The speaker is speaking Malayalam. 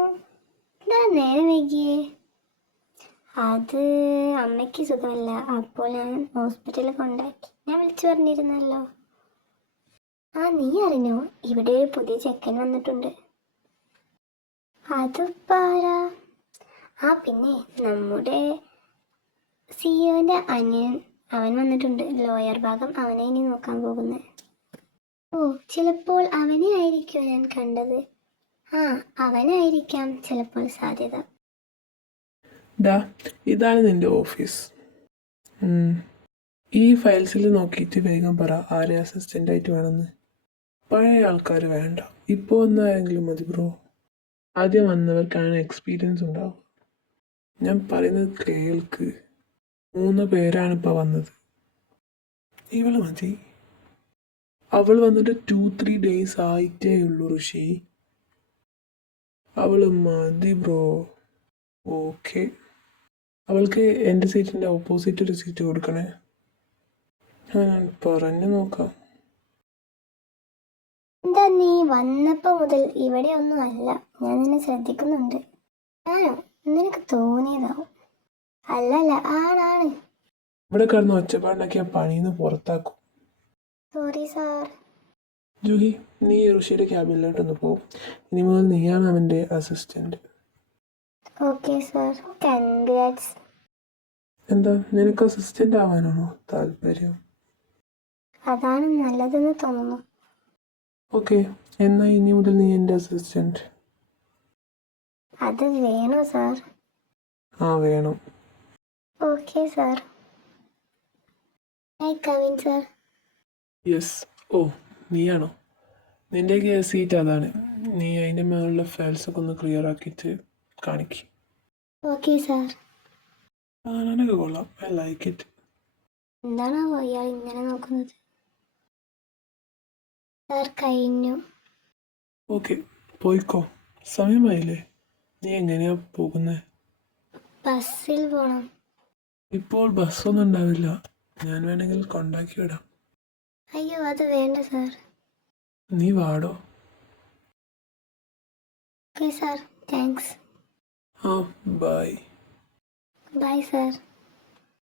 എന്താ നേരം വൈകിയേ? അത് അമ്മയ്ക്ക് സുഖമില്ല, അപ്പോൾ ഞാൻ ഹോസ്പിറ്റലിൽ കൊണ്ടാക്കി. ഞാൻ വിളിച്ചു പറഞ്ഞിരുന്നല്ലോ. നീ അറിഞ്ഞോ, ഇവിടെ ഒരു പുതിയ ചെക്കൻ വന്നിട്ടുണ്ട്. അതിപ്പാരാ? പിന്നെ നമ്മുടെ സിഇഒന്റെ അനിയൻ, അവൻ വന്നിട്ടുണ്ട്. ലോയർ ഭാഗം അവനെ ഇനി നോക്കാൻ പോകുന്നത്. ചിലപ്പോൾ അവനെ ആയിരിക്കും ഞാൻ കണ്ടത്. അവനായിരിക്കാം ചിലപ്പോൾ സാധ്യത. ഇതാണ് നിന്റെ ഓഫീസ്. ഈ ഫയൽസിൽ നോക്കിയിട്ട് വേഗം പറ ആരെ അസിസ്റ്റൻ്റായിട്ട് വേണമെന്ന്. പഴയ ആൾക്കാർ വേണ്ട, ഇപ്പോൾ വന്നാരെങ്കിലും മതി ബ്രോ. ആദ്യം വന്നവർക്കാണ് എക്സ്പീരിയൻസ് ഉണ്ടാവും. ഞാൻ പറയുന്നത് കേൾക്ക്. 3 പേരാണ് ഇപ്പോൾ വന്നത്. ഇവള് മതി. അവൾ വന്നിട്ട് 2-3 days ആയിട്ടേ ഉള്ളൂ ഋഷി. അവള് മതി ബ്രോ. ഓക്കെ, അവൾക്ക് എൻ്റെ സീറ്റിൻ്റെ ഓപ്പോസിറ്റ് ഒരു സീറ്റ് കൊടുക്കണേ. ഞാൻ പറഞ്ഞു നോക്കാം. എന്താ നീ വന്നപ്പോൾ മുതൽ ഇവിടെ ഒന്നും അല്ല, ഞാൻ നിന്നെ ശ്രദ്ധിക്കുന്നുണ്ട്. ഞാനോ? നിനക്ക് തോന്നിയതാവും. അല്ലല്ല, ആണാണ്. ഇവിടെ കിടന്ന് ഒച്ചപ്പാടുണ്ടാക്കിയ പണിന്ന് പുറത്താക്കും. Sorry sir. ജൂഹി, നീ ഋഷിയുടെ ക്യാബിനിലോട്ടൊന്ന് പോകും. ഇനി മുതൽ നീയാണ് അവൻ്റെ അസിസ്റ്റന്റ്. Okay sir, congrats. എന്താ, നിനക്ക് അസിസ്റ്റന്റ് ആവാനാണോ താല്പര്യം? അതാണ് നല്ലതെന്ന് തോന്നുന്നു. ഓക്കെ, എന്നാ ഇനി മുതൽ നീ എൻ്റെ അസിസ്റ്റന്റ്. അത് വേണോ സാർ? വേണം. Okay sir. Kavin sir. Yes. നീയാണോ? നിൻ്റെ സീറ്റ് അതാണ്. നീ അതിൻ്റെ മേലുള്ള ഫയൽസൊക്കെ ഒന്ന് ക്ലിയർ ആക്കിയിട്ട് കാണിക്കും. Okay sir. ഞാനൊക്കെ കൊള്ളാം, ഐ ലൈക്ക് ഇറ്റ്. എന്താണോ ഇയാൾ ഇങ്ങനെ നോക്കുന്നത്? സാർ കഴിഞ്ഞു. ഓക്കെ, പോയിക്കോ, സമയമായില്ലേ. നീ എങ്ങനെയാ പോകുന്നത്? ബസ്സിൽ പോണം. ഇപ്പോൾ ബസ്സൊന്നും ഉണ്ടാവില്ല, ഞാൻ വേണമെങ്കിൽ കൊണ്ടാക്കി വിടാം. അയ്യോ, അത് വേണ്ട സാർ. നീ വാടോ. Okay sir, thanks. Bye. Bye sir.